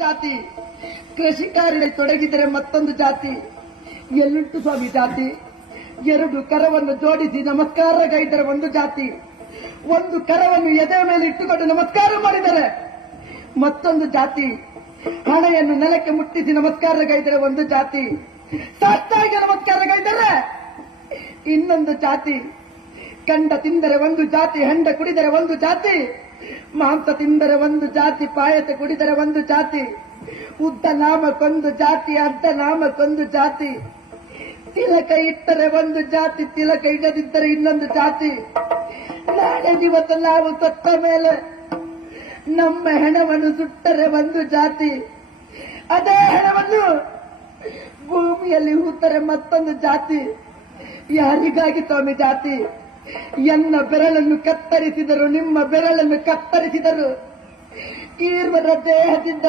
ಜಾತಿ. ಕೃಷಿ ಕಾರ್ಯ ತೊಡಗಿದರೆ ಮತ್ತೊಂದು ಜಾತಿ. ಎಲ್ಲುಂಟು ಸ್ವಾಮಿ ಜಾತಿ. ಎರಡು ಕರವನ್ನು ಜೋಡಿಸಿ ನಮಸ್ಕಾರಗೈದರೆ ಒಂದು ಜಾತಿ. ಒಂದು ಕರವನ್ನು ಎದೆ ಮೇಲೆ ಇಟ್ಟುಕೊಂಡು ನಮಸ್ಕಾರ ಮಾಡಿದರೆ ಮತ್ತೊಂದು ಜಾತಿ. ಹಣೆಯನ್ನು ನೆಲಕ್ಕೆ ಮುಟ್ಟಿಸಿ ನಮಸ್ಕಾರಗೈದರೆ ಒಂದು ಜಾತಿ. ಸಾಷ್ಟಾಗಿ ನಮಸ್ಕಾರಗೈದರೆ ಇನ್ನೊಂದು ಜಾತಿ. ಕಂಡ ತಿಂದರೆ ಒಂದು ಜಾತಿ, ಹೆಂಡ ಕುಡಿದರೆ ಒಂದು ಜಾತಿ, ಮಾಂಸ ತಿಂದರೆ ಒಂದು ಜಾತಿ, ಪಾಯಸ ಕುಡಿದರೆ ಒಂದು ಜಾತಿ, ಉದ್ದ ನಾಮಕ್ಕೊಂದು ಜಾತಿ, ಅರ್ಧ ನಾಮಕ್ಕೊಂದು ಜಾತಿ, ತಿಲಕ ಇಟ್ಟರೆ ಒಂದು ಜಾತಿ, ತಿಲಕ ಇಡದಿದ್ದರೆ ಇನ್ನೊಂದು ಜಾತಿ. ನಾಳೆ ದಿವಸ ನಾವು ಸತ್ತ ಮೇಲೆ ನಮ್ಮ ಹೆಣವನ್ನು ಸುಟ್ಟರೆ ಒಂದು ಜಾತಿ. ಅದೇ ಹೆಣವನ್ನು ಭೂಮಿಯಲ್ಲಿ ಹೂತರೆ ಮತ್ತೊಂದು ಜಾತಿ. ಯಾರಿಗಾಗಿ ಸ್ವಾಮಿ ಜಾತಿ? ಎನ್ನ ಬೆರಳನ್ನು ಕತ್ತರಿಸಿದರು ನಿಮ್ಮ ಬೆರಳನ್ನು ಕತ್ತರಿಸಿದರು. ಕೀರ್ವರ ದೇಹದಿಂದ